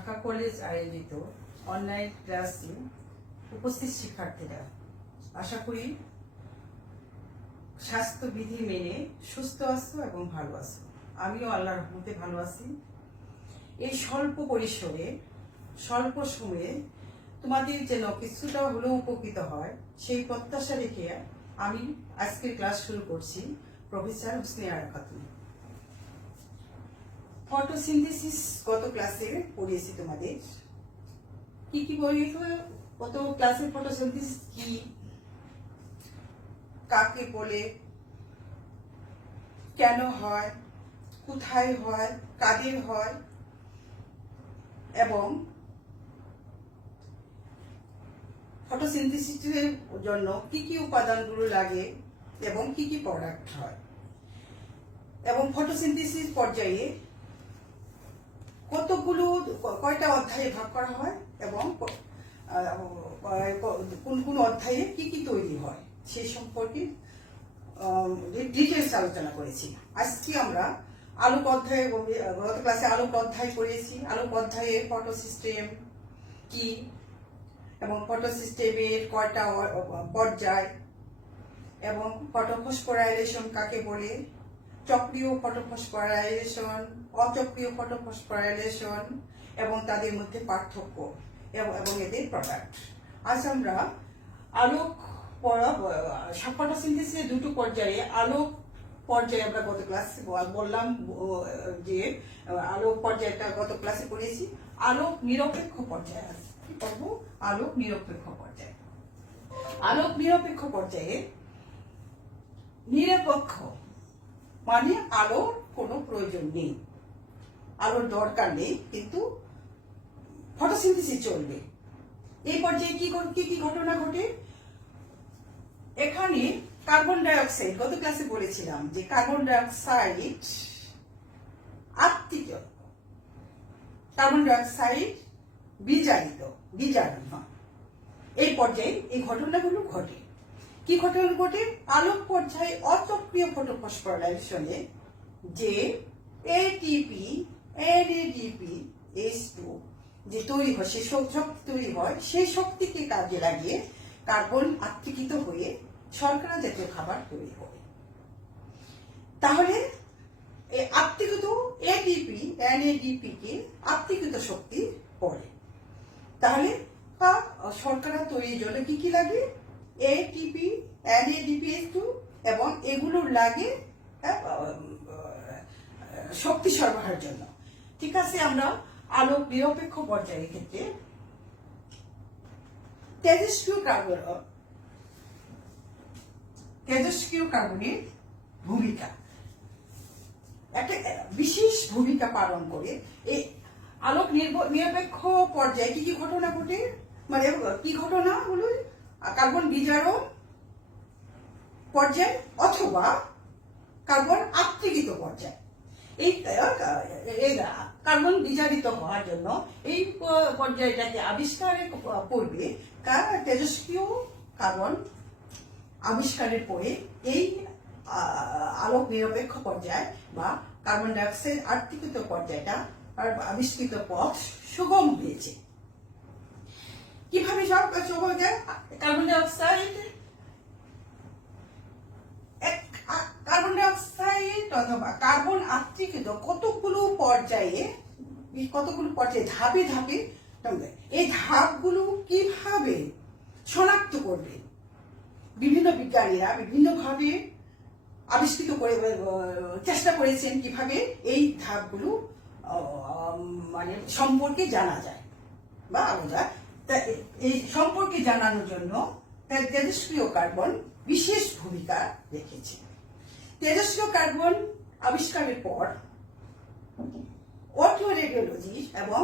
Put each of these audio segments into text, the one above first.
Dhaka college আয়োজিত online ক্লাসে উপস্থিত শিক্ষার্থীরা, আশা করি স্বাস্থ্যবিধি মেনে সুস্থ আছো এবং ভালো আছো। আমিও আল্লাহর রহমতে ভালো আছি। এই স্বল্প পরিসরে স্বল্প সময়ে তোমাদের যেন কিছুটা হলেও উপকৃত হয় সেই প্রত্যাশা রেখে আমি আজকের ক্লাস শুরু করছি। প্রফেসর হুসনে আরা খাতুন। ফটোসিনথেসিস গত ক্লাসে পড়িয়েছি তোমাদের। কি পড়িয়েছি গত ক্লাসে? ফটোসিনথেসিস কি, কাকে বলে, কেন হয়, কোথায় হয়, কাদের হয় এবং ফটোসিনথেসিসের জন্য কি উপাদানগুলো লাগে এবং কি প্রোডাক্ট হয়, এবং ফটোসিনথেসিস পর্যায়ে কয়টা অধ্যায়ে ভাগ করা হয় এবং কোন কোন অধ্যায়ে কি তৈরি হয় সেই সম্পর্কে ডিটেলস আলোচনা করেছি। আজকে আমরা আলোক অধ্যায়ে, গত ক্লাসে আলোক অধ্যায় পড়িয়েছি। আলোক অধ্যায়ে ফটো সিস্টেম কি এবং ফটো সিস্টেমের কয়টা পর্যায় এবং ফটোফসফোরাইলেশন কাকে বলে, চক্রীয় ফটোফসফোরাইলেশন, অচক্রীয় ফটোফসফোরাইলেশন এবং তাদের মধ্যে পার্থক্য এবং এদের প্রোডাক্ট। আজ আমরা আলোক ফটোসিনথেসিসের দুটো পর্যায়ে, আলোক পর্যায়ে আমরা গত ক্লাসে বললাম যে আলোক পর্যায়টা গত ক্লাসে পড়িয়েছি। আলোক নিরপেক্ষ পর্যায়ে আছে, কি করবো? আলোক নিরপেক্ষ পর্যায়ে। আলোক নিরপেক্ষ পর্যায়ে নিরপেক্ষ মানে আলোর কোনো প্রয়োজন নেই, আলোর দরকার নেই, কিন্তু ফটোসিনথেসিস চলবে। এই পর্যায়ে কি ঘটনা ঘটে? এখানে কার্বন ডাই অক্সাইড, গত ক্লাসে বলেছিলাম যে কার্বন ডাই অক্সাইড আত্মীয়, কার্বন ডাই অক্সাইড বিজারণ হয়। এই পর্যায়ে এই ঘটনাগুলো ঘটে। কি ঘটনা ঘটে? আলোক পর্যায়ে অচক্রীয় ফটোফসফোরাইলেশনে যে এটিপি, এনএডিপি, H2 যে তৈরি হয়, সেই শক্তি তৈরি হয়, সেই শক্তিকে কাজে লাগিয়ে কার্বন আত্মীকৃত হয়ে শর্করা জাতীয় খাবার তৈরি হয়। তাহলে এই আত্মীকৃত এটিপি, এনএডিপি কে আত্মীকৃত শক্তি পড়ে। তাহলে শর্করা তৈরির জন্য কি লাগে? এটিপি, এনএডিপি, H2 এবং এগুলোর লাগে শক্তি সরবরাহের জন্য। ঠিক আছে, আমরা আলোক নিরপেক্ষ পর্যায়ের ক্ষেত্রে তেজস্ক্রিয় কার্বনের ভূমিকা একটা বিশেষ ভূমিকা পালন করে। এই আলোক নিরপেক্ষ পর্যায়ে কি ঘটনা ঘটে, মানে কি ঘটনা হলো? কার্বন বিজারণ পর্যায় অথবা কার্বন আত্মীকৃত পর্যায়। এই কার্বন বিজারিত হওয়ার জন্য এই পর্যায়টাকে আবিষ্কারের পূর্বে তেজস্ক্রিয় কার্বন আবিষ্কারের পরে এই আলোক নিরপেক্ষ পর্যায় বা কার্বন ডাই অক্সাইড আত্মীকৃত পর্যায়টা আবিষ্কৃত পথ সুগম হয়েছে। কিভাবে সুগম যায়? কার্বন ডাই অক্সাইড অথবা কার্বন আত্মীকৃত কতগুলো পর্যায়ে ধাপে ধাপে, এই ধাপগুলো কিভাবে শনাক্ত করবে? বিভিন্ন বিজ্ঞানীরা বিভিন্নভাবে আবিষ্কৃত করে চেষ্টা করেছেন কিভাবে এই ধাপগুলো মানে সম্পর্কে জানা যায় বা আলাদা। এই সম্পর্কে জানানোর জন্য তেজস্ক্রিয় কার্বন বিশেষ ভূমিকা রেখেছে। তেজস্ক্রিয় কার্বন আবিষ্কারের পর অটো রেডিওলজি এবং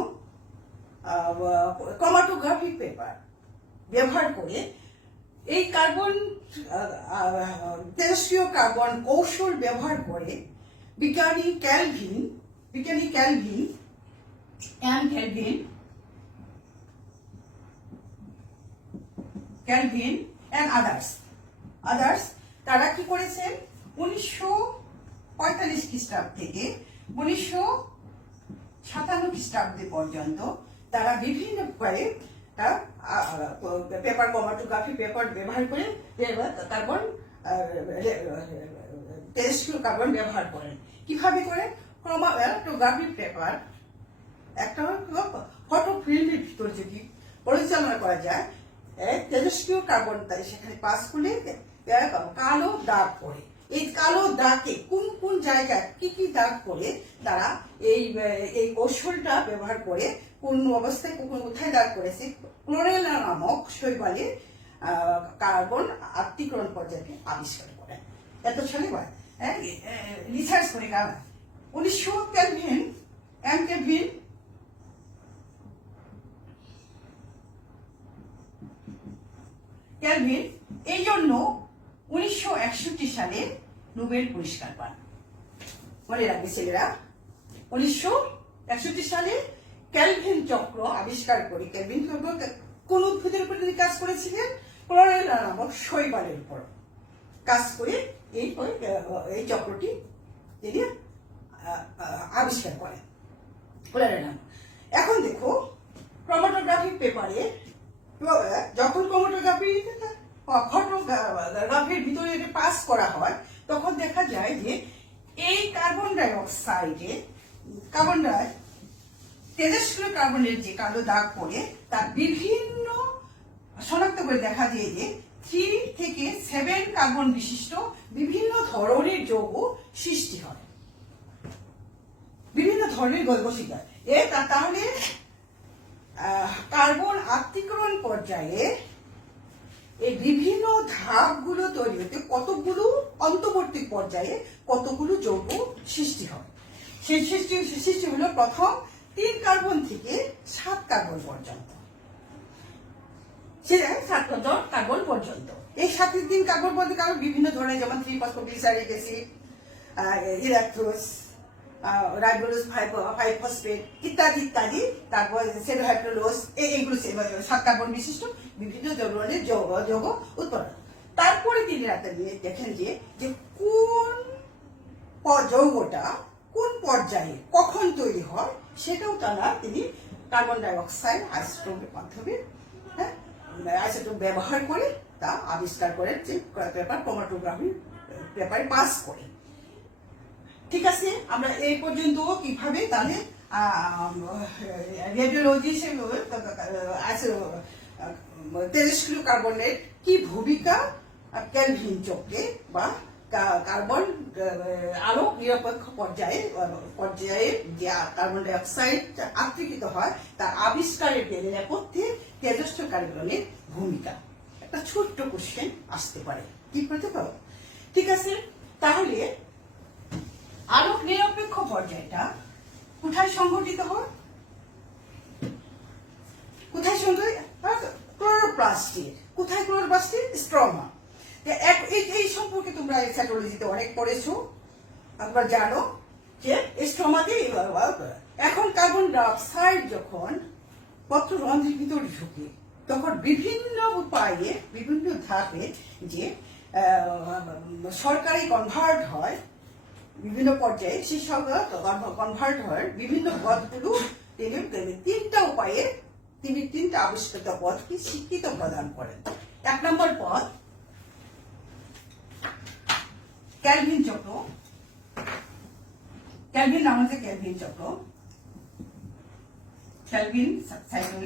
ক্রোমাটোগ্রাফিক পেপার ব্যবহার করে এই তেজস্ক্রিয় কার্বন কৌশল ব্যবহার করে বিজ্ঞানী ক্যালভিন and others তারা কি করেছেন? 1945 খ্রিস্টাব্দ থেকে 1946 1757 খ্রিস্টাব্দে পর্যন্ত তারা বিভিন্ন উপায়ে পেপার ক্রোমাটোগ্রাফি পেপার ব্যবহার করে কার্বন টেরেস্ট্রিয়াল কার্বন ব্যবহার করেন। কিভাবে করে? ক্রোমাটোগ্রাফি পেপার একটা ফটো ফিল্মের ভিতর যদি পরিচালনা করা যায়, টেরেস্ট্রিয়াল কার্বন সেখানে পাস করলে কালো দাগ পড়ে। এই কালো দাগে কোন কোন জায়গায় কি কি দাগ পড়ে তারা এই কৌশলটা ব্যবহার করে কোন অবস্থায় কোথায় দাগ করেছে ক্লোরেলা নামক শৈবালে কার্বন আত্তীকরণ পর্যায়কে আবিষ্কার করেন। এত সালে রিসার্চ করে 1900 কেলভিন এই জন্য 1961 সালে নোবেল পুরস্কার পান। মনে রাখবে ছেলেরা, 1961 সালে ক্যালভিন চক্র আবিষ্কার করে, ক্যালভিন চক্র কোন উদ্ভিদের উপর তিনি কাজ করেছিলেন? ক্লোরেলা নামক শৈবালের উপর কাজ করে এই চক্রটি তিনি আবিষ্কার করেন। ক্লোরেলা। এখন দেখো ক্রোমাটোগ্রাফি পেপারে যখন ফটোগ্রাফির ভিতরে পাস করা হয় তখন দেখা যায় যে এই কার্বন ডাই অক্সাইডে তেজস্ক্রিয় কার্বনের যে কালো দাগ পড়ে তার বিভিন্ন শনাক্ত করে দেখা যায় যে 3 থেকে 7 কার্বন বিশিষ্ট বিভিন্ন ধরনের যৌগ সৃষ্টি হয়, বিভিন্ন ধরনের যৌগ সৃষ্টি হয়। তাহলে কার্বন আত্তীকরণ পর্যায়ে এই বিভিন্ন ধাপগুলো তৈরি হতে কতগুলো অন্তর্বর্তী পর্যায়ে কতগুলো যৌগ সৃষ্টি হয়। সেই সৃষ্টি হলো প্রথম 3 কার্বন থেকে 7 কার্বন পর্যন্ত। সেটা 7 কার্বন পর্যন্ত। এই 3 কার্বন পর্যন্ত কারণ বিভিন্ন ধরনের, যেমন 3-ফসফোগ্লিসারিক অ্যাসিড, ইরাথ্রোস, রাইবোলোজ 5-ফসফেট ইত্যাদি ইত্যাদি, তারপর সেলোহাইড্রোলোজ, এইগুলো 7 কার্বন বিশিষ্ট বিভিন্ন ধরনের যৌগ উৎপন্ন। তারপরে তিনি দেখেন যে কোন যৌগটা কোন পর্যায়ে কখন তৈরি হয় সেটাও তিনি কার্বন ডাই অক্সাইড আইসোটোপের মাধ্যমে আইসোটোপ ব্যবহার করে তা আবিষ্কার করেন, যে পেপার ক্রোমাটোগ্রাফি পেপারে পাস করে। ঠিক আছে, আমরা এই পর্যন্ত কিভাবে তাহলে রেডিওলজি তেজস্ক্রিয় কার্বনের কি ভূমিকা ক্যালভিন চক্রে বা কার্বন আলোক নিরপেক্ষ পর্যায়ে যে কার্বন ডাই অক্সাইড আত্তীকৃত হয় তার আবিষ্কারের নেপথ্যে তেজস্ক্রিয় কার্বনের ভূমিকা। একটা ছোট্ট কোশ্চেন আসতে পারে, কি বলতে পারো? ঠিক আছে, তাহলে আলোক নিরপেক্ষ পর্যায়টা কোথায় সংঘটিত হয়? কোথায় সংঘটিত? ক্লোরোপ্লাস্টের। কোথায় ক্লোরোপ্লাস্টের? স্ট্রোমা। এই সম্পর্কে তোমরা সাইটোলজিতে অনেক পড়েছো, তোমরা জানো যে স্ট্রোমাতে। এখন কার্বন ডাই অক্সাইড যখন পত্ররন্ধ্রের ভিতরে ঢুকে তখন বিভিন্ন উপায়ে বিভিন্ন ধাপে যে সরকারি কনভার্ট হয় বিভিন্ন পর্যায়ে, সেই সব কনভার্ট হয় বিভিন্ন পদগুলো তিনি 3টা উপায়ে তিনি 3টা আবিষ্কৃত পদকে স্বীকৃত প্রদান করেন। 1 নম্বর পদ ক্যালভিন চক্র, ক্যালভিন নাম হচ্ছে ক্যালভিন চক্র, ক্যালভিন সাইকেল।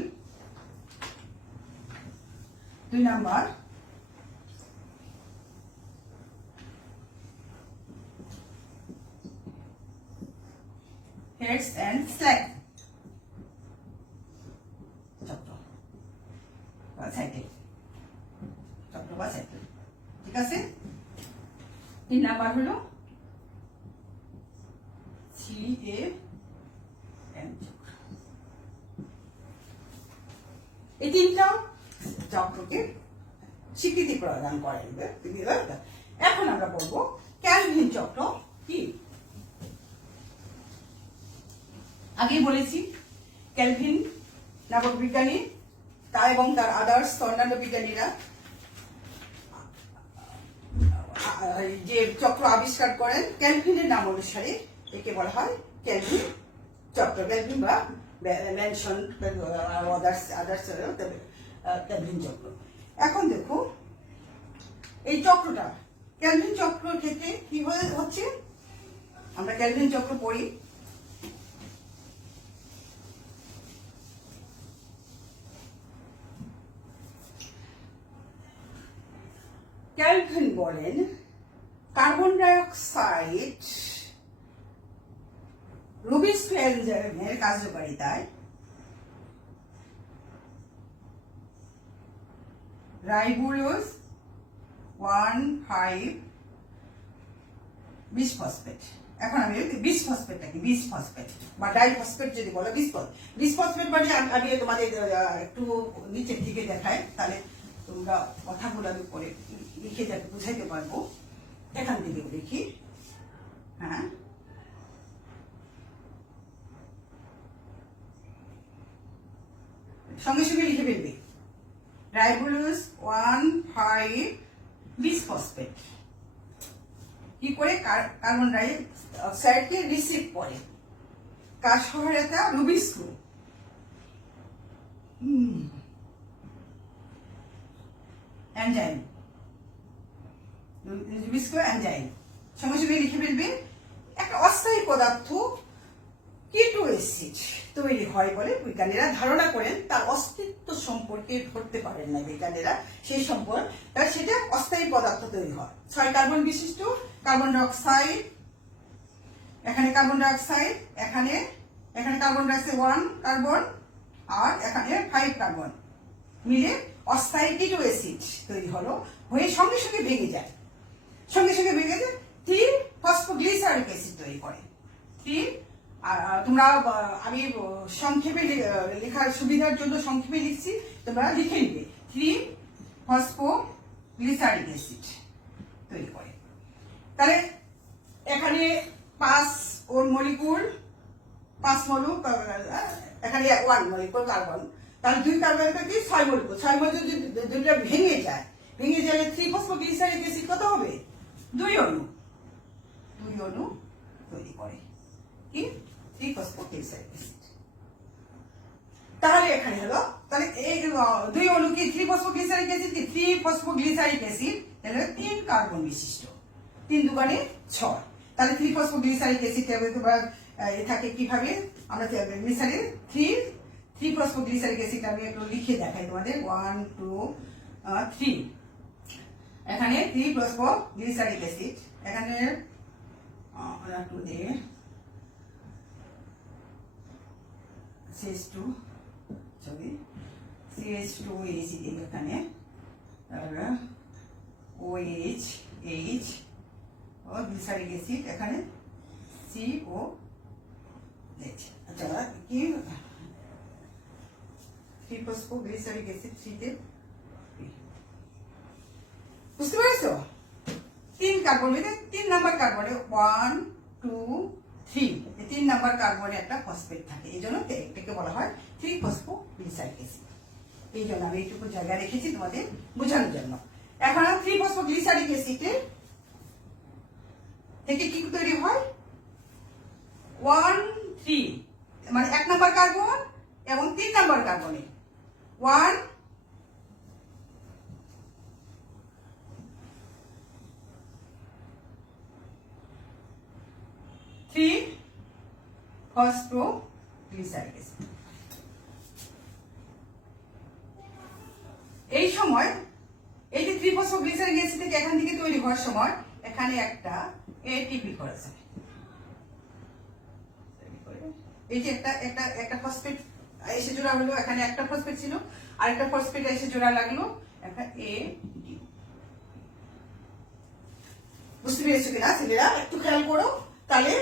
2 নম্বর হেডস এন্ড স্ল্যাক চক্র বা সাইকেল, চক্র বা সাইকেল। ঠিক আছে, 3 নাম্বার হলো CAM চক্র। এই 3টা চক্রকে স্বীকৃতি প্রদান করেন। এখন আমরা বলবো ক্যালভিন চক্র কি। আগেই বলেছি ক্যালভিন নামক বিজ্ঞানী এবং তার আদার্স অন্যান্য বিজ্ঞানীরা যে চক্র আবিষ্কার করেন ক্যালভিনের নাম অনুসারে একে বলা হয় ক্যালভিন চক্র ক্যালভিন বা মেনশন আদার্স ক্যালভিন চক্র। এখন দেখো এই চক্রটা ক্যালভিন চক্র ক্ষেত্রে কি হচ্ছে, আমরা ক্যালভিন চক্র পড়ি। ক্যালভিন বলেন কার্বন ডাই অক্সাইড রুবিস্কো এনজাইমের কার্যকারিতায় রাইবোলোজ 1,5 বিসফসফেট। এখন আমি বিসফসফেটটাকে বিসফসফেট বা ডাইফসফেট যদি বলো বিসফসফেট মানে আমি তোমাদের একটু নিচের দিকে দেখাই, তাহলে তোমরা কথাগুলো আমি পরে লিখে বুঝাইতে পারবো। এখান থেকে দেখি, হ্যাঁ সঙ্গে সঙ্গে লিখে ফেলবে রাইবোলোজ 1,5 বিসফসফেট কি করে কার্বন ডাই অক্সাইডকে রিসিভ করে, কার সহায়তা রুবিস্কো এনজাইম, রুবিস্কো এনজাইম। সঙ্গে সঙ্গে লিখে ফেলবে একটা অস্থায়ী পদার্থ কিটো অ্যাসিড তৈরি হয় বলে বিজ্ঞানীরা ধারণা করেন। তার অস্তিত্ব সম্পর্কে ধরতে পারেন না বিজ্ঞানীরা সেই সম্পর্ক, সেটা অস্থায়ী পদার্থ তৈরি হয়। 6 কার্বন বিশিষ্ট কার্বন ডাই অক্সাইড, এখানে কার্বন ডাই অক্সাইড, এখানে কার্বন ডাই অক্সাইড 1 কার্বন আর এখানে 5 কার্বন মিলে অস্থায়ী কিটো অ্যাসিড তৈরি হলো, হয়ে সঙ্গে সঙ্গে ভেঙে যায়, 3 ফসফোগ্লিসারিক অ্যাসিড তৈরি করে। 3 তোমরা আমি সংক্ষেপে লেখার সুবিধার জন্য সংক্ষেপে লিখছি, তোমরা লিখে নিবে 3 ফসফোগ্লিসারিক অ্যাসিড তৈরি করে। তাহলে এখানে 5 মলিকুল, 5 মলিকুল, এখানে 1 মলিকুল কার্বন, তাহলে 2 কার্বনটা কি 6 মলিকুল। 6 মলিকুল যদি দুইটা ভেঙে গেলে 3 ফসফোগ্লিসারিক অ্যাসিড কত হবে? 2 অণু তৈরি করে কি 3 ফসফোগ্লিসারিক অ্যাসিড। তাহলে এখানে হলো, তাহলে এই 2 অণু কি 3 ফসফোগ্লিসারিক অ্যাসিড কি 3 ফসফোগ্লিসারিক অ্যাসিড, তাহলে 3 কার্বন বিশিষ্ট, 3 দুগুণে 6। তাহলে 3 ফসফোগ্লিসারিক অ্যাসিড তোমরা থাকে কিভাবে, আমরা মিশালে 3 ফসফোগ্লিসারিক অ্যাসিড আমি একটু লিখে দেখাই তোমাদের 1 2 3। এখানে 3 ফসফোগ্লিসারিক অ্যাসিড, এখানে একটু দিয়ে CH2 এখানে OH ও গ্লিসারিক অ্যাসিড, এখানে COH। আচ্ছা কি 3 ফসফোগ্লিসারিক অ্যাসিড 3 তে, বুঝতে পেরেছো? 3 কার্বন, 3 নাম্বার কার্বনে 1 2 3, এই 3 নাম্বার কার্বনে একটা ফসফেট থাকে, এই জন্য এটাকে বলা হয় 3 ফসফোগ্লিসারিক অ্যাসিড। এই জন্য আমি এইটুকু জায়গা রেখেছি তোমাদের বোঝানোর জন্য। এখন 3 ফসফোগ্লিসারিক অ্যাসিডের থেকে কি তৈরি হয় 1 3, মানে 1 নাম্বার কার্বন এবং 3 নাম্বার কার্বনে 1 3 ফসফোগ্লিসারিক অ্যাসিড। এই সময় এই যে 3 ফসফোগ্লিসারিক অ্যাসিড থেকে এখান থেকে তৈরি হওয়ার সময় এখানে একটা এটিপি করেছে, এই যে একটা ফসফেট এসে জোড়া হলো, এখানে একটা ফসফেট ছিল আর একটা ফসফেট এসে জোড়া লাগলো, একটা AD। বুঝতে পেরেছো কিনা ছেলেরা? একটু খেয়াল করো। তাহলে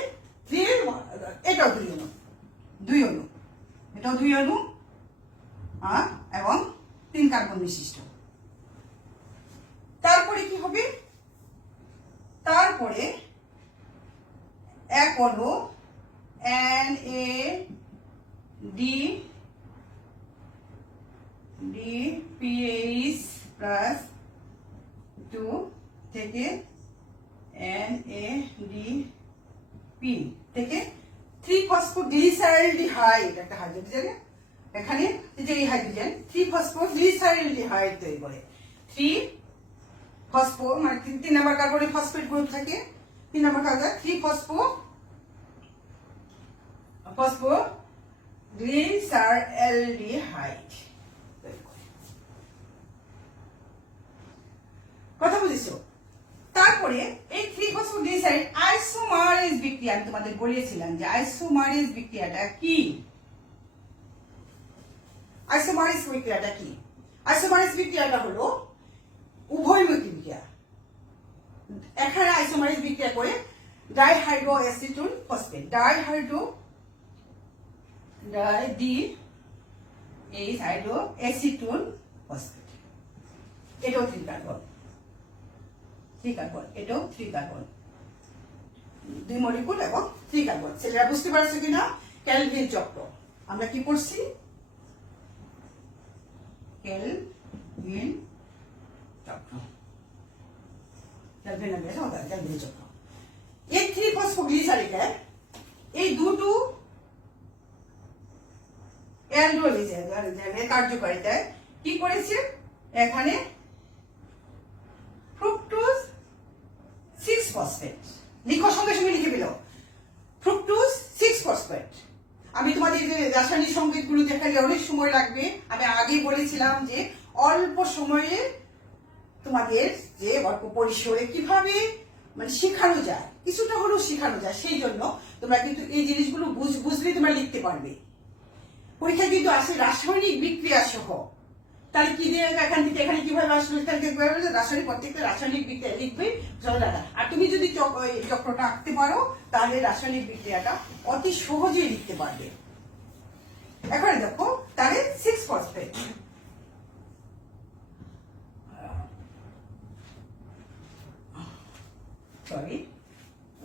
3 এটাও 2 অণু, এটাও 2 অণু এবং 3 কার্বন বিশিষ্ট। তারপরে কি হবে? তারপরে এক অণু NADPH+2 থেকে NADP থেকে 3-ফসফোগ্লিসারিলডিহাইড একটা হাইড্রোজেন, এখানে যে এই হাইড্রোজেন 3-ফসফোগ্লিসারিলডিহাইড তৈরি করে। 3-ফসফো মানে 3 নাম্বার কার্বনে ফসফেট গ্রুপ থাকে, 3 নাম্বার কার্বন 3-ফসফোগ্লিসারিলডিহাইড তৈরি করে। কথা বুঝেছো? তারপরে এই 3-ফসফোগ্লিসারিড আইসোমারেজ বিক্রিয়া, আমি তোমাদের বলেছিলাম যে আইসোমারেজ বিক্রিয়াটা কি। আইসোমারেজ বিক্রিয়াটা কি? আইসোমারেজ বিক্রিয়াটা হলো উভয়মুখী বিক্রিয়া। এখানে আইসোমারেজ বিক্রিয়া করে ডাইহাইড্রো অ্যাসিটুল ফসফেট, হাইড্রো অ্যাসিটুল ফসফেট, এটাও 3 কার্বন, 3 কার্বন, এটাও 3 কার্বন, 2 মলিকুল এবং 3 কার্বন। সেটা বুঝতে পারছো কিনা? ক্যালভিন চক্র আমরা কি পড়ছি? ক্যালভিন চক্র, ক্যালভিন চক্র। এই 3-ফসফোগ্লিসারিডে এই দুটো অ্যালডোলিজের কার্যকারিতায় কি করেছে? এখানে ফ্রুক্টোজ 6-ফসফেট, লিখো সঙ্গে সঙ্গে লিখে দিল ফ্রুক্টোজ 6-ফসফেট। আমি তোমাদের রাসায়নিক সংকেতগুলো দেখালে অনেক সময় লাগবে। আমি আগেই বলেছিলাম যে অল্প সময়ে তোমাদের যে অল্প পরিসরে কিভাবে মানে শেখানো যায়, কিছুটা হলেও শেখানো যায়, সেই জন্য তোমরা কিন্তু এই জিনিসগুলো বুঝলে তোমরা লিখতে পারবে। পরীক্ষায় কিন্তু আসে রাসায়নিক বিক্রিয়া সহ, তাহলে কি দিয়ে এখান থেকে এখানে কিভাবে আসবে, রাসায়নিক প্রত্যেকটা রাসায়নিক বিক্রিয়া লিখবে। আর তুমি যদি চক্রটা আঁকতে পারো তাহলে রাসায়নিক বিক্রিয়াটা অতি সহজেই লিখতে পারবে। এখন দেখো তাহলে 6-ফসফেট, সরি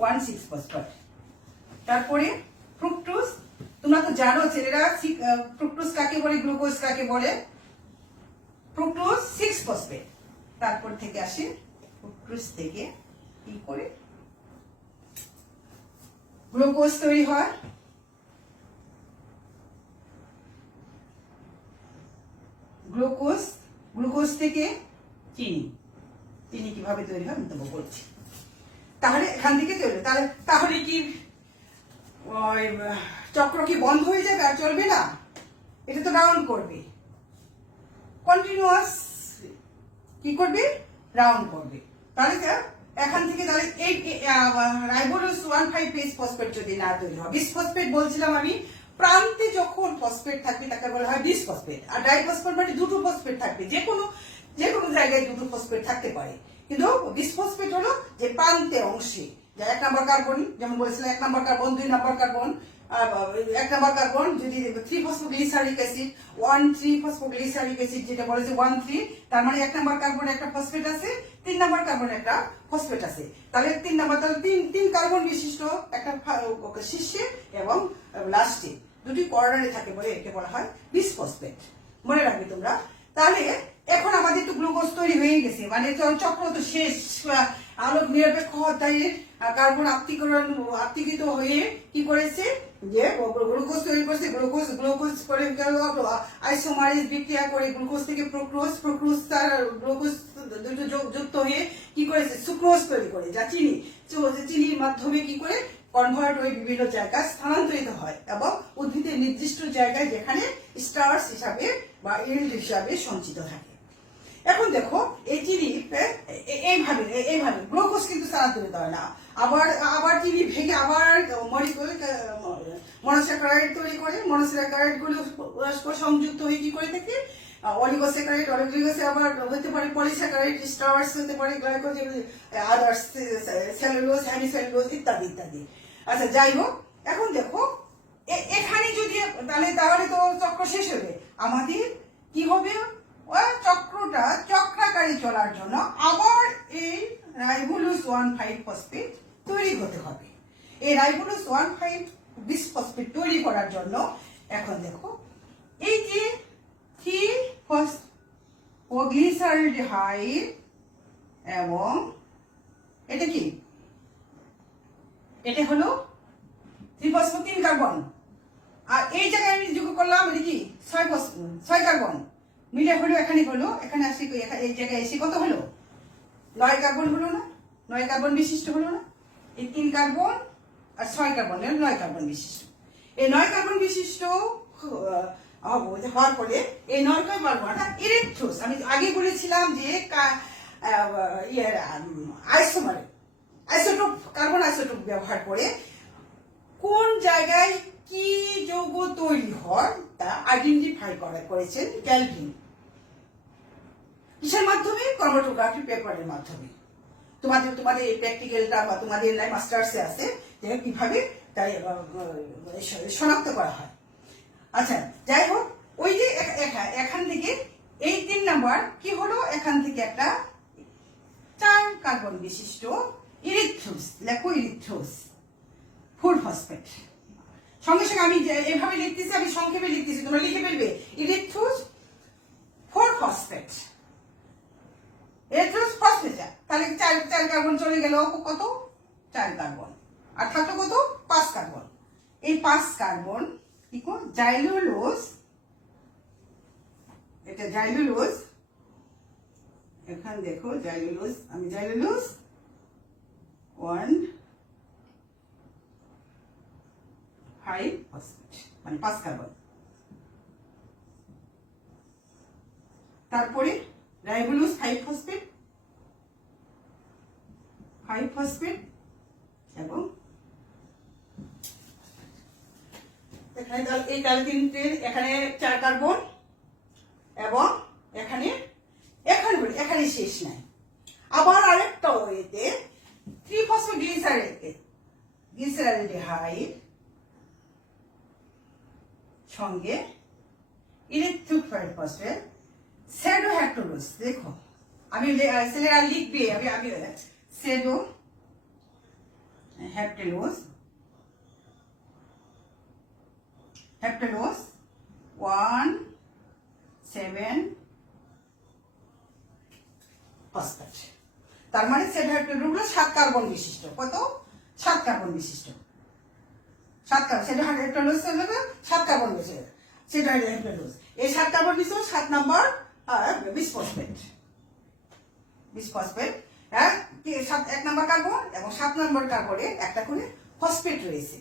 1,6-ফসফেট। তারপরে ফ্রুক্টোজ, তোমরা তো জানো ছেলেরা ফ্রুক্টোজ কাকে বলে, গ্লুকোজ কাকে বলে। ফ্রুক্টোজ 6-ফসফেট। তারপর থেকে আসে ফ্রুক্টোজ থেকে কি করে গ্লুকোজ তৈরি হয়। গ্লুকোজ থেকে চিনি কিভাবে তৈরি হয় আমি তোমাকে বলছি। তাহলে এখান থেকে তৈরি, তাহলে কি চক্র কি বন্ধ হয়ে যাবে আর চলবে না? এটা তো রাউন্ড করবে, কন্টিনিউয়াস কি করবে? রাউন্ড করবে। তাহলে এখান থেকে তাহলে এই রাইবোলোজ 1,5-ফসফেট যদি না তৈরি হয়, বিসফসফেট বলছিলাম আমি, প্রান্তে যখন ফসফেট থাকবে তাকে বলা হয় বিসফসফেট। আর ডাইফসফেট মানে দুটো ফসফেট থাকবে, যে কোনো জায়গায় দুটো ফসফেট থাকতে পারে, কিন্তু বিসফসফেট হলো যে প্রান্তে অংশে, যা 1 নাম্বার কার্বন, যেমন বলেছিলাম 1 number carbon, 2 number carbon, 1 number carbon যদি 3-ফসফোগ্লিসারিক অ্যাসিড 1,3-ফসফোগ্লিসারিক অ্যাসিড যেটা বলেছে 1,3, তার মানে 1 নাম্বার কার্বন একটা ফসফেট আছে, 3 নাম্বার কার্বন একটা ফসফেট আছে। তাহলে 3 নাম্বার, তাহলে 3 কার্বন বিশিষ্ট একটা শীর্ষে এবং লাস্টে দুটি কর্নারে থাকে বলে একে বলা হয় বিসফসফেট। মনে রাখবে তোমরা। তাহলে এখন আমাদের তো গ্লুকোজ তৈরি হয়ে গেছে, মানে চক্র তো শেষ। আলোক নিরপেক্ষ অধ্যায়ে কার্বন আত্মীকৃত হয়ে কি করেছে যে গ্লুকোজ তৈরি করেছে। গ্লুকোজ করে আইসোমারেজ বিক্রিয়া করে গ্লুকোজ থেকে ফ্রুক্টোজ তার গ্লুকোজ দুটো যুক্ত হয়ে কি করেছে? সুক্রোজ তৈরি করে, যা চিনির মাধ্যমে কি করে কনভার্ট হয়ে বিভিন্ন জায়গায় স্থানান্তরিত হয় এবং উদ্ভিদের নির্দিষ্ট জায়গায় যেখানে স্টার্চ হিসাবে বা ইল্ড হিসাবে সঞ্চিত থাকে। এখন দেখো এই চিনি এইভাবে গ্লুকোজ কিন্তু স্থানান্তরিত হয় না, আবার চিনি ভেঙে আবার মনোস্যাকারাইড তৈরি করে। মনোস্যাকারাইড গুলো সংযুক্ত হয়ে কি করে থাকে? অলিগোস্যাকারাইড, আবার হতে পারে পলিস্যাকারাইড, স্টার্চ হতে পারে, গ্লাইকোজ, আদার্স, সেলুলোজ, হেমিসেলুলোজ ইত্যাদি ইত্যাদি। আচ্ছা যাই হোক, এখন দেখো এখানে যদি তাহলে তো চক্র শেষ হবে। আমাদের কি হবে? ওই চক্রটা চক্রাকারে চলার জন্য আবার এই রাইবোলোজ 1,5-ফসফেট তৈরি হতে হবে। এই রাইবোলোজ 1,5-বিসফসফেট তৈরি করার জন্য এখন দেখো এই যে 3-ফসফোগ্লিসারিলডিহাইড এবং এটা কি? এটা হলো 3 ফসফো 3 কার্বন, আর এই জায়গায় আমি যোগ করলাম এটা কি 6 কার্বন মিলে হলো, এখানে হলো, এখানে আসি এই জায়গায় এসে কত হলো 9 কার্বন হলো না, 9 কার্বন বিশিষ্ট হলো না। এই 3 কার্বন আর 6 কার্বন 9 কার্বন বিশিষ্ট। এই 9 কার্বন বিশিষ্ট হওয়ার পরে এই 9 কার্বনটা ইরিথ্রোস, আমি আগে বলেছিলাম যে আইসোটোপ কার্বন আইসোটোপ ব্যবহার করে কোন জায়গায় কি যৌগ তৈরি হয় তা আইডেন্টিফাই করেছেন ক্যালভিন। কিসের মাধ্যমে? ক্রোমাটোগ্রাফি পেপারের মাধ্যমে। তোমাদের এই প্র্যাকটিক্যালটা বা তোমাদের মাস্টার্সে আছে যে কিভাবে তাই শনাক্ত করা হয়। আচ্ছা, যাই হোক, ওই যে এখান থেকে এই 3 নাম্বার কি হলো, এখান থেকে একটা 4 কার্বন বিশিষ্ট ইরিথ্রোস, লেখো ইরিথ্রোস 4 ফসফেট। সঙ্গে সঙ্গে আমি এভাবে লিখতেছি, আমি সংক্ষেপে লিখতেছি, তোমরা লিখে ফেলবে ইরিথ্রোস 4 ফসফেট, ইরিথ্রোস ফসফেট। তাহলে 4 কার্বন চলে গেল কত, 4 কার্বন, আর থাকলো কত 5 কার্বন। এই 5 কার্বন কি কর জাইলুলোজ, এটা জাইলুলোজ, এখানে দেখো জাইলুলোজ, আমি জাইলুলোজ 1,5 ফসফেট মানে 5 কার্বন। তারপরে রাইবোলোজ 5 ফসফেট, 5 ফসফেট, এবং এখানে এই তিনটে, এখানে 4 কার্বন, এবং এখানে শেষ নাই, আবার আরেকটা ওয়েতে 3 ফসফোগ্লিসারিডিহাইড সঙ্গে ইরিথ্রিক ফসফেট সেডোহ্যাক্টোলোজ। দেখো আমি ছেলেরা লিখবে, আমি সেডোহ্যাক্টোলোজ 1,7 ফসফেট। তার মানে সেডোহ্যাক্টোলোজ 7 কার্বন বিশিষ্ট। কত? 7 কার্বন বিশিষ্ট। 7 কার্বন সেডোহ্যাক্টোলোজ 7 কার্বন বিশিষ্ট। সেডোহ্যাক্টোলোজ এই 7 কার্বন বিশিষ্ট 7 number bisphosphate. Bisphosphate 1 number carbon এবং 7 নাম্বার কার্বনে একটা করে ফসফেট রয়েছে।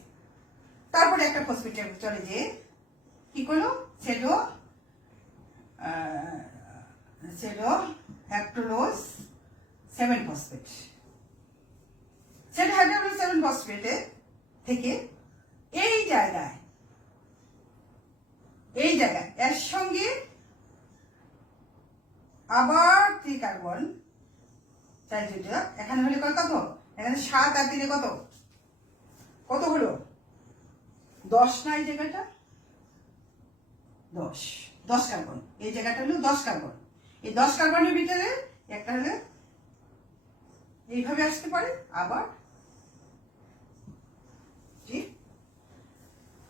তারপরে একটা ফসফেট চলে যে কি করলো সেডোহ্যাক্টোলোজ 7 ফসফেট। সেডোহ্যাক্টোলোজ 7 ফসফেটে থেকে এই জায়গায় এর সঙ্গে আবার 3 কার্বন, এখানে হলে কত, এখানে 7 আর 3 কত হলো 10 না, এই জায়গাটা 10 কার্বন, এই জায়গাটা হলো 10 কার্বন। এই 10 কার্বনের ভিতরে একটা হলে এইভাবে আসতে পারে, আবার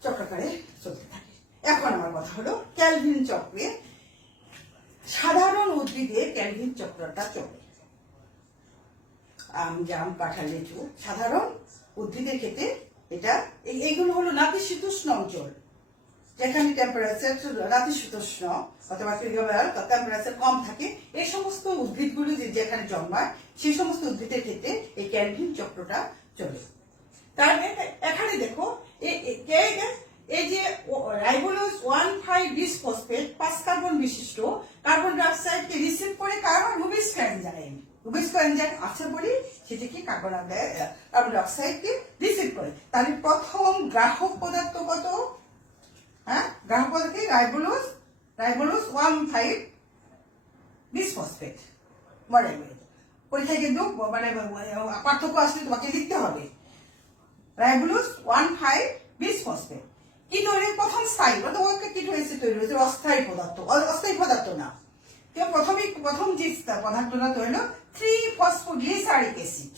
চক্রাকারে চলতে থাকে। এখন আমার কথা হলো ক্যালভিন চক্রে, সাধারণ উদ্ভিদে ক্যালভিন চক্রটা চলে। আম, জাম, কাঁঠাল, লিচু সাধারণ উদ্ভিদের ক্ষেত্রে এটা, এইগুলো হলো নাতিশীতোষ্ণ অঞ্চল, যেখানে টেম্পারেচার নাতিশীতোষ্ণ অথবা টেম্পারেচার কম থাকে। এই সমস্ত উদ্ভিদগুলো যেখানে জন্মায় সেই সমস্ত উদ্ভিদের ক্ষেত্রে এই ক্যালভিন চক্রটা চলে। তার এখানে দেখো এই যে রাইবোলোজ 1,5 বিসফসফেট 5 কার্বন বিশিষ্ট কার্বন ডাইঅক্সাইডকে রিসিভ করে carbon rubisco enzyme, rubisco enzyme আছে বলে সেটাকে কার্বন ডাইঅক্সাইডকে রিসিভ করে। তাহলে প্রথম গ্রাহক পদার্থ কত? হ্যাঁ, গ্রাহক পদার্থ রাইবোলোজ 1,5 বিসফসফেট। মনে রাখবে পরীক্ষায় কিন্তু মানে পার্থক্য আসলে তোমাকে লিখতে হবে। রাইবোলোজ 1,5 বিসফসফেট কি তৈরি? প্রথম স্থায়ী কি হয়েছে? তৈরি হয়েছে অস্থায়ী পদার্থ, অস্থায়ী পদার্থ না। প্রথম যে পদার্থটা তৈরি হলো 3 ফসফোগ্লিসারিক অ্যাসিড।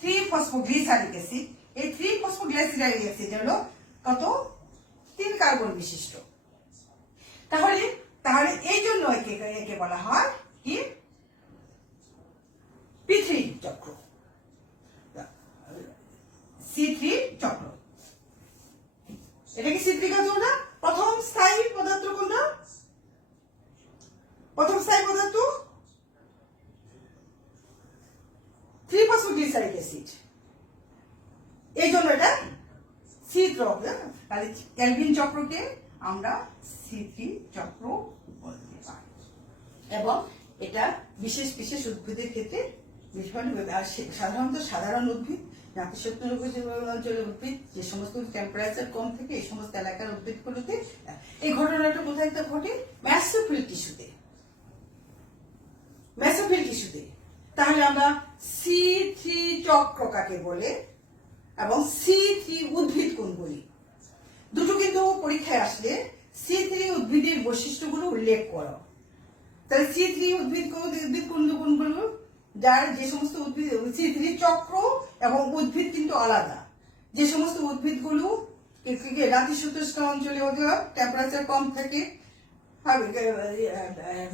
3 ফসফোগ্লিসারিক অ্যাসিড, এই 3 ফসফোগ্লিসারিক অ্যাসিড হলো কত? 3 কার্বন বিশিষ্ট। তাহলে এই জন্য একে বলা হয় কি P3 চক্র, C3 চক্র। এটা কি সিট্রিক অ্যাসিড না? প্রথম স্থায়ী পদার্থ কোনটা? প্রথম স্থায়ী পদার্থ 3-ফসফোগ্লিসারিক অ্যাসিড। এই জন্য এটা C3 তাহলে ক্যালভিন চক্রকে আমরা C3 চক্র বলতে পারি। এবং এটা বিশেষ বিশেষ উদ্ভিদের ক্ষেত্রে সাধারণত সাধারণ উদ্ভিদ, নাতিশীতোষ্ণ অঞ্চলের উদ্ভিদ, যে সমস্ত টেম্পারেচার কম থাকে এই সমস্ত এলাকার উদ্ভিদগুলোতে এই ঘটনাটা কোথায় ঘটে? ম্যাসোফিল টিস্যুতে। ম্যাসোফিল টিস্যুতে। তাহলে আমরা C3 চক্র কাকে বলে এবং C3 উদ্ভিদ কোনগুলি, দুটো কিন্তু পরীক্ষায় আসলে C3 উদ্ভিদের বৈশিষ্ট্যগুলো উল্লেখ করো। তাহলে C3 উদ্ভিদ কোনগুলো? যার যে সমস্ত উদ্ভিদ C3 চক্র এবং উদ্ভিদ কিন্তু আলাদা। যে সমস্ত উদ্ভিদগুলো নাতিশীতোষ্ণ অঞ্চলে টেম্পারেচার কম থাকে,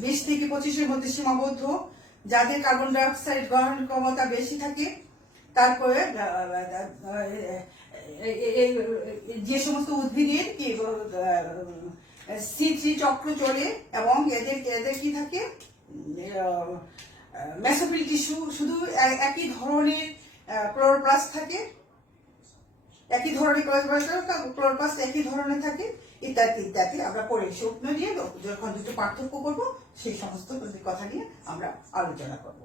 20 থেকে 25-এর মধ্যে সীমাবদ্ধ, যাদের কার্বন ডাই অক্সাইড গ্রহণ ক্ষমতা বেশি থাকে, তারপরে যে সমস্ত উদ্ভিদের C3 চক্র চলে এবং এদের কি থাকে? মেসোফিল টিস্যু, শুধু একই ধরনের ক্লোরোপ্লাস্ট থাকে, একই ধরনের ক্লোরোপ্লাস্ট একই ধরনের থাকে, ইত্যাদি ইত্যাদি। আমরা পরে শুকনো দিয়ে যখন দুটো পার্থক্য করব সেই সমস্ত কথা নিয়ে আমরা আলোচনা করব।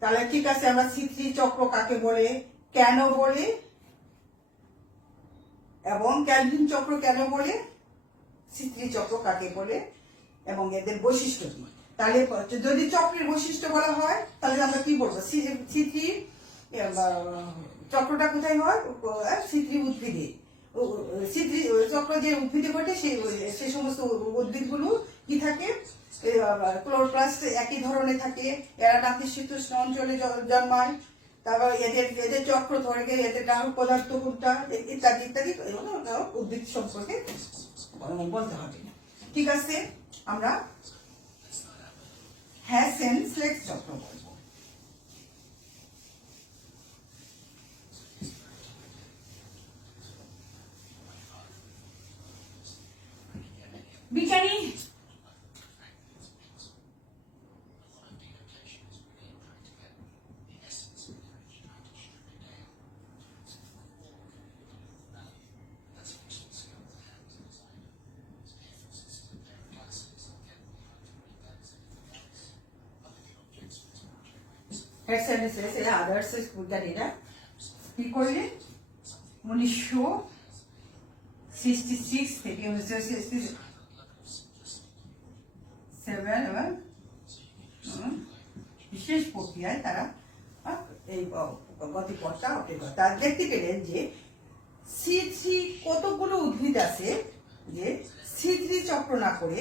তাহলে ঠিক আছে, আমরা C3 চক্র কাকে বলে, কেন বলে এবং ক্যালভিন চক্র কেন বলে, C3 চক্র কাকে বলে এবং এদের বৈশিষ্ট্য কি। তাহলে যদি চক্রের বৈশিষ্ট্য বলা হয় তাহলে আমরা কি বলবো? C3 চক্রটা কোথায় হয়? C3 উদ্ভিদে। C3 চক্র যে উদ্ভিদে ঘটে সেই সমস্ত উদ্ভিদগুলো কি থাকে? ক্লোরোপ্লাস্ট একই ধরনের থাকে, এরা নাতিশীতোষ্ণ অঞ্চলে জন্মায়, তারপর এদের চক্র ধরে এদের গ্রাহক পদার্থ কোনটা, ইত্যাদি ইত্যাদি উদ্ভিদ সম্পর্কে বলতে হবে। ঠিক আছে, আমরা হ্যাসেন-স্লেক্স চক্র বলবো। বিজ্ঞানী আদার্স বিজ্ঞানীরা কি করলেন? 1966 থেকে 1967 এবং বিশেষ প্রক্রিয়ায় তারা এই গতিপথটা তারা দেখতে পেলেন যে C3 কতগুলো উদ্ভিদ আছে যে C3 চক্র না করে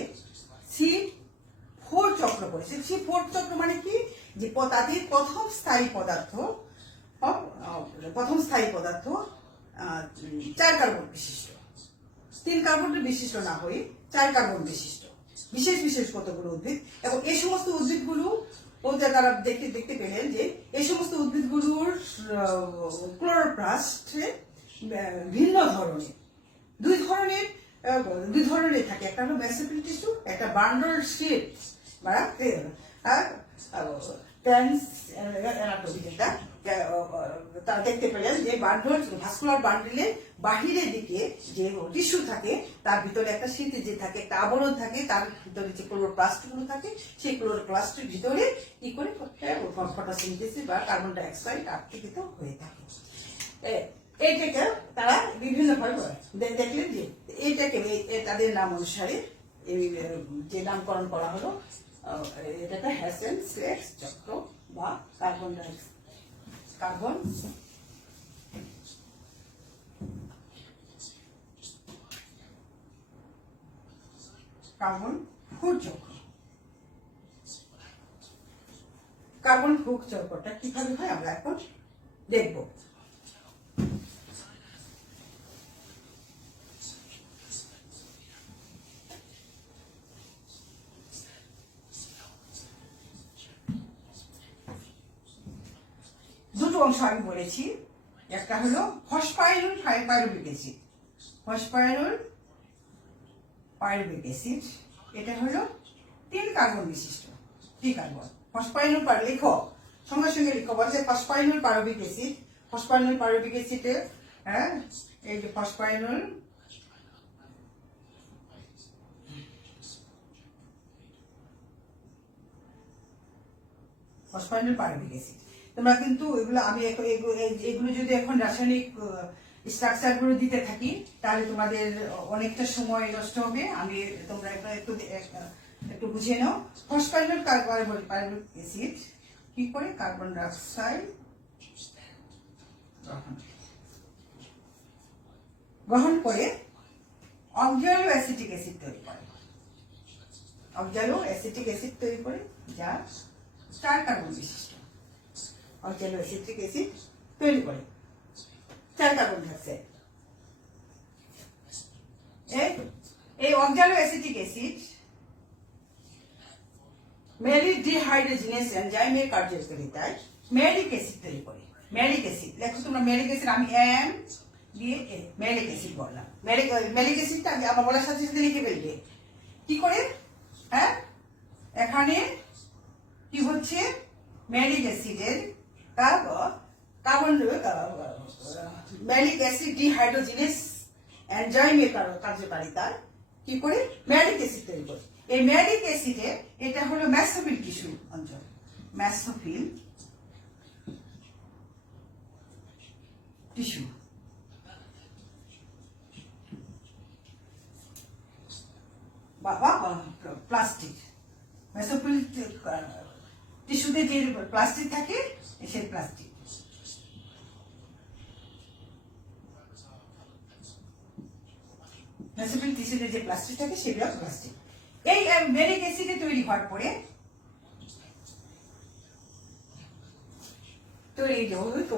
C4 চক্র করেছে। C4 চক্র মানে কি? যে তাদের প্রথম স্থায়ী পদার্থ 4 কার্বন বিশিষ্ট, 3 কার্বন বিশিষ্ট না হয়ে 4 কার্বন বিশিষ্ট বিশেষ বিশেষ কতগুলো উদ্ভিদ। এবং এই সমস্ত উদ্ভিদগুলো তারা দেখতে পেলেন যে এই সমস্ত উদ্ভিদগুলোর ক্লোরোপ্লাস্টে ভিন্ন ধরনের দুই ধরনের থাকে। একটা হলো মেসোফিল টিস্যু, একটা বান্ডল শিট বা তারা দেখতে পেলেন যে বান্ডল ভাস্কুলার বান্ডেলের বাহিরের দিকে যে টিস্যু থাকে তার ভিতরে একটা শীত যে থাকে, একটা আবরণ থাকে, তার ভিতরে যে ক্লোরোপ্লাস্ট গুলো থাকে সেই ক্লোরোপ্লাস্টের ভিতরে কি করে ফটোসিনথেসিস বা কার্বন ডাই অক্সাইড আপতিত হয়ে থাকে। এইটাকে তারা বিভিন্ন ভাবে দেখলেন যে এইটাকে তাদের নাম অনুসারে এই যে নামকরণ করা হলো, এটাকে হ্যাসেন-স্লেক্স চক্র বা কার্বন হুক চক্র। কার্বন হুক চক্রটা কিভাবে হয় আমরা এখন দেখব। দুটো অংশ আমি বলেছি, একটা হলো ফসফাইরুল পাইরুভিক অ্যাসিড। ফসফাইরুল পাইরুভিক অ্যাসিড, এটা হলো 3 কার্বন বিশিষ্ট, ট্রিকার্বন। ফসফাইনুল লিখো, সঙ্গে সঙ্গে লিখো, বলছে ফসফাইনুল পাইরুভিক অ্যাসিড। ফসফাইনুল পাইরুভিক অ্যাসিডে এই যে ফসফাইনুল পাইরুভিক অ্যাসিড। তোমরা কিন্তু এগুলো আমি এগুলো যদি এখন রাসায়নিক স্ট্রাকচার গুলো দিতে থাকি তাহলে তোমাদের অনেকটা সময় নষ্ট হবে। আমি তোমরা একটু বুঝে নাও। ফসফাইনুল পাইরুভিক অ্যাসিড কি করে কার্বন ডাই অক্সাইড গ্রহণ করে অক্সালো অ্যাসিটিক অ্যাসিড তৈরি করে। অক্সালো অ্যাসিটিক অ্যাসিড তৈরি করে, যা 4 কার্বন বিশিষ্ট। অক্সালো অ্যাসিটিক অ্যাসিড তৈরি করে 4 কার্বন ডাইঅক্সাইড। এই অক্সালো অ্যাসিটিক অ্যাসিড ম্যালিক ডিহাইড্রোজিনেস এনজাইমের কার্যকারিতায় ম্যালিক অ্যাসিড তৈরি করে। ম্যালিক অ্যাসিড দেখো তোমরা, ম্যালিক অ্যাসিড আমি এম দিয়ে ম্যালিক অ্যাসিড বললাম। ম্যালিক অ্যাসিডটা আমার বলার সাথে সাথে লিখে ফেলবে কি করে। এখানে কি হচ্ছে, ম্যালিক অ্যাসিডের ম্যালিক অ্যাসিড ডিহাইড্রোজিনেস এনজাইমের কার্যকারিতায় কি করে ম্যালিক অ্যাসিড তৈরি করে। এই ম্যালিক অ্যাসিডে এটা হলো ম্যাসোফিল টিস্যু অঞ্চল, ম্যাসোফিল টিস্যু। প্লাস্টিক, মেসোফিল টিস্যুতে যে প্লাস্টিক থাকে সেই প্লাস্টিক। মেসোফিল টিস্যুতে যে প্লাস্টিক থাকে সেগুলো প্লাস্টিক। এই ম্যালিক অ্যাসিডে তৈরি হওয়ার পরে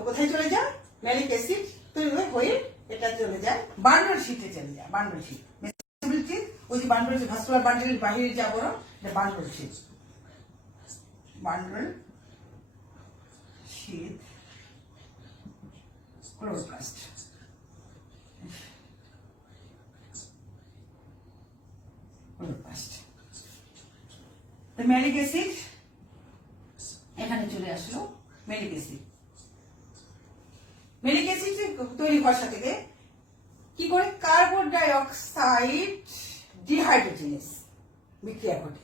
কোথায় চলে যায়, ম্যালিক অ্যাসিড তৈরি হয়ে এটা চলে যায় বান্ডল শীটে চলে যায়। বান্ডল শীট, ওই যে বান্ডল ভাস্কুলার বান্ডেলের বাইরে যাবো না, bundle sheet. Bundle sheet chloroplast. তো ম্যালিক অ্যাসিড এখানে চলে আসলো। ম্যালিক অ্যাসিড তৈরি হওয়ার সাথে কি করে কার্বন ডাই অক্সাইড ডিহাইড্রোজেনেস বিক্রিয়া ঘটে।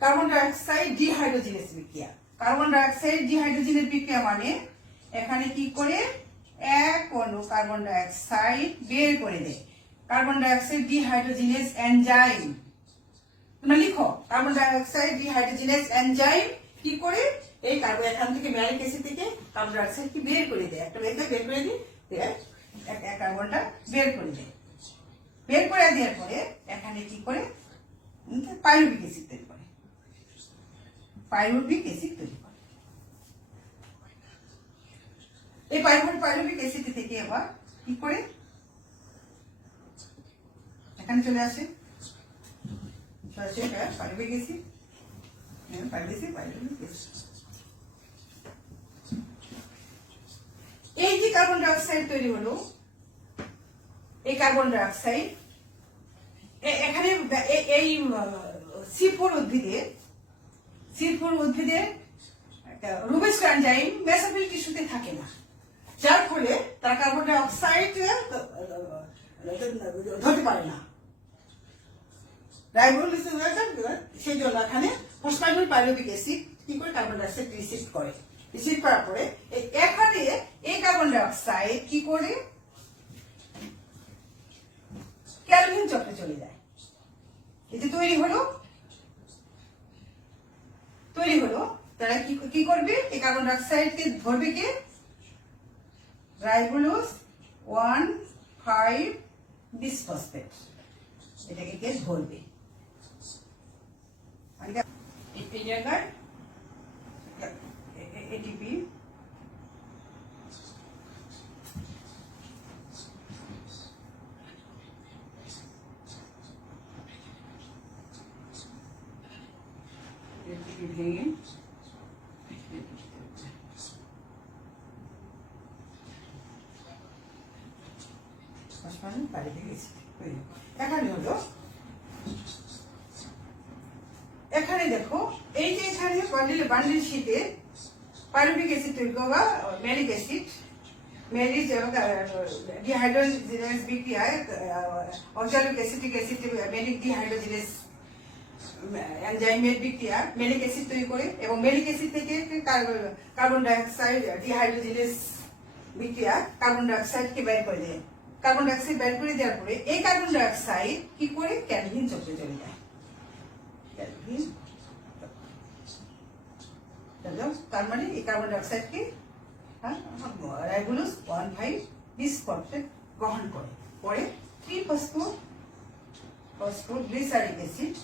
কার্বন ডাই অক্সাইড ডিহাইড্রোজেনেস বিক্রিয়া, কার্বন ডাই অক্সাইড ডিহাইড্রোজেনেস বিক্রিয়া মানে এখানে কি করে এক অণু কার্বন ডাই অক্সাইড বের করে দেয়। Carbon die oxide dehydrogenase enzyme, তোমরা লিখো carbon die oxide dehydrogenase enzyme কি করে এই এখান থেকে ম্যালিক অ্যাসিড থেকে কার্বন ডাই অক্সাইড কি বের করে দেয়, একটা বের করে দিয়ে কার্বনটা বের করে দেয়। বের করে দেওয়ার পরে এখানে কি করে পাইরুভিক অ্যাসিড তৈরি করে। পাইরুভিক অ্যাসিড তৈরি করে। এই পাইরুভিক অ্যাসিড থেকে আবার কি করে এখানে চলে আসে পাইরুভিক অ্যাসিড। এই যে কার্বন ডাই অক্সাইড তৈরি হলো, এই কার্বন ডাই অক্সাইড এখানে এই C4 উদ্ভিদে রুবেস্ট এনজাইম মেসোফিল টিস্যুতে থাকে না, যার ফলে তারা কার্বন ডাই অক্সাইড ধরতে পারে না। সেই জন্য এখানে ফসফাইনুল পাইরুভিক অ্যাসিড কি করে কার্বন ডাই অক্সাইড রিসিভ করে। রিসিভ করার পরে এখানে এই কার্বন ডাই অক্সাইড কি করে ক্যালভিন চক্রে চলে যায়। এতে তৈরি হলো তারা কি করবে, এই কার্বন ডাই অক্সাইডকে ধরবে কে, রাইবোলোজ 1,5 বিসফসফেট, এটাকে কে ধরবে। এই জায়গায় এটিপি ভেঙে এখানে হলো, এখানে দেখো এই যে এখানে বান্ডিল শীটে পাইরুভিক অ্যাসিড তৈরি করবা, ম্যালিক অ্যাসিড, ম্যালিক ডিহাইড্রোজিনেস বিক্রিয়ায় oxalic acetic acid malic dehydrogenase এনজাইমের বিক্রিয়া ম্যালিক অ্যাসিড তৈরি করে, এবং ম্যালিক অ্যাসিড থেকে কার্বন ডাইঅক্সাইড ডিহাইড্রোজিনেস বিক্রিয়া কার্বন ডাইঅক্সাইডকে বের করে দেয়। কার্বন ডাইঅক্সাইড বের করে দেওয়ার পরে এই কার্বন ডাইঅক্সাইড কি করে ক্যালভিন চক্রে চলে যায়। ক্যালভিন, তার মানে এই কার্বন ডাইঅক্সাইডকে রাইবোলোজ 1,5 গ্রহণ করে, পরে 3-ফসফোগ্লিসারিক অ্যাসিড